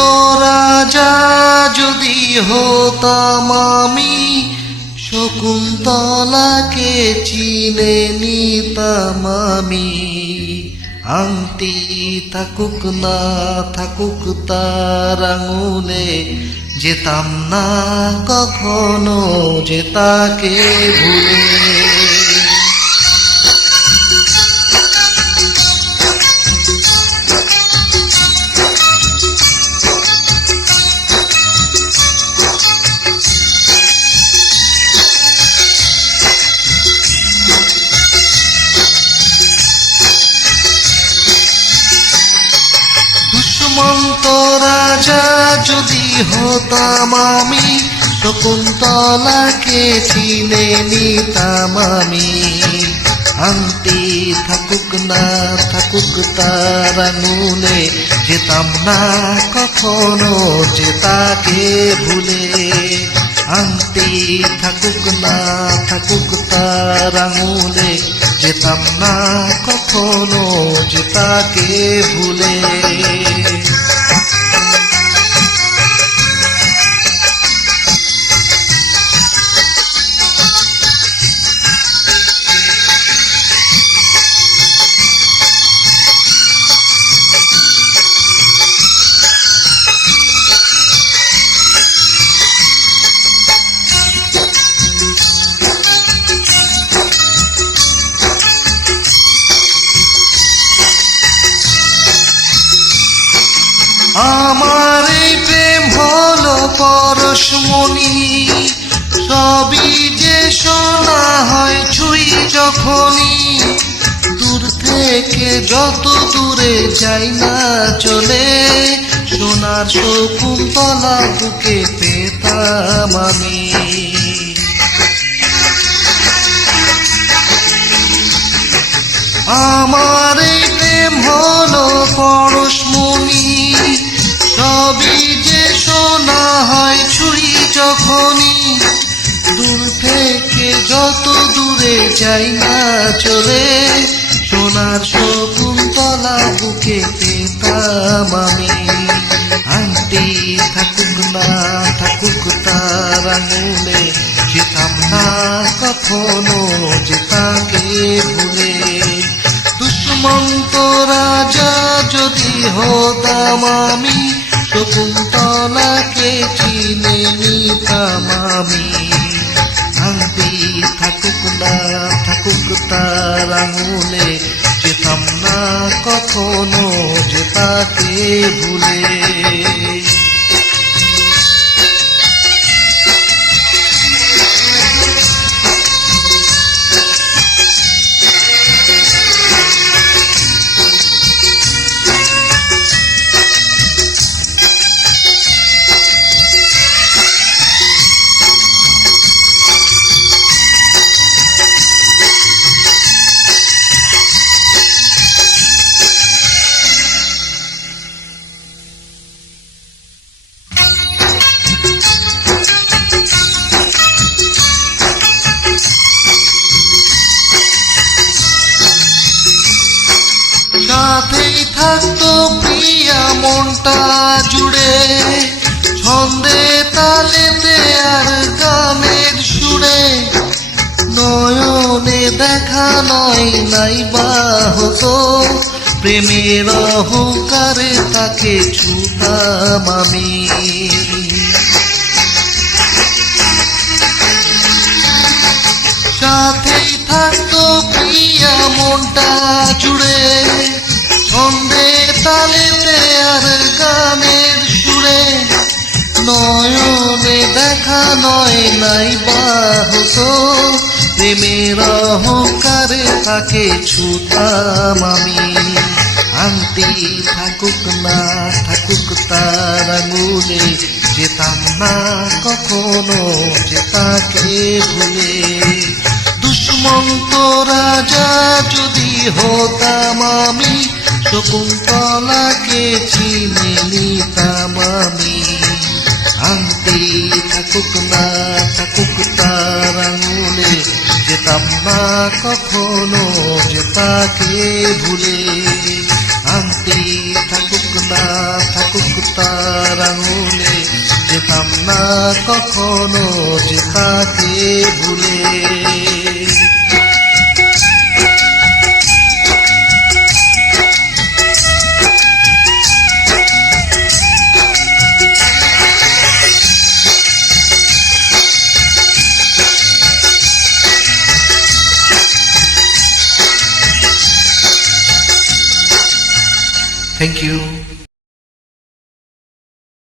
রাজা যদি হতাম আমি, শকুন্তলাকে চিনে নিতাম আমি। আংটি থাকুক না থাকুক তার আঙুলে, যেতাম না কখনো যে তাকে ভুলে। দুষ্মন্ত রাজা যদি হতাম আমি, শকুন্তলাকে চিনে নিতাম আমি। আংটি থাকুক না থাকুক তার আঙুলে, যেতাম না কখনো যে তাকে ভুলে। আংটি থাকুক না থাকুক তার আঙুলে, যেতাম না কখনো যে তাকে ভুলে। আমার এই প্রেম হলো পরশমণি, সবই যে শোনা হয় ছুঁই যখনই। দূর থেকে যত দূরে যাই না চলে, সোনার শকুন্তলা বুকে পেতাম আমি। আমার এই প্রেম হলো পরশমণি, সবই যে শোনা হয় ছুঁই যখনই। দূর থেকে যত দূরে যাই না চলে, সোনার শকুন্তলা বুকে পেতাম আমি। আংটি থাকুক না থাকুক তার আঙুলে, যেতাম না কখনো যে তাকে ভুলে। দুষ্মন্ত রাজা যদি হতাম আমি, শকুন্তলাকে চিনে নিতাম আমি। আংটি থাকুক না থাকুক তার আঙুলে, যেতাম না কখনো যে তাকে ভুলে। সাথেই থাকতো প্রিয়া মনটা জুড়ে, ছন্দে তালেতে আর গানের সুরে। নয়নে দেখা নয় নাই বা হতো, প্রেমের অহংকারে তাকে ছুতাম আমি। সাথেই থাকতো প্রিয়া মনটা জুড়ে, ছন্দে তালেতে আর গানের সুরে। নয়নে দেখা নয় নাই বা হতো, প্রেমের অহংকারে তাকে ছুতাম আমি। আংটি থাকুক না থাকুক তার আঙুলে, যেতাম না কখনো যে তাকে ভুলে। দুষ্মন্ত রাজা যদি হতাম আমি, শকুন্তলাকে চিনে নিতাম আমি। আংটি থাকুক না থাকুক তার আঙুলে, যেতাম না কখনো যে তাকে ভুলে। আংটি থাকুক না থাকুক তার আঙুলে, যেতাম না কখনো যে তাকে ভুলে। Thank you.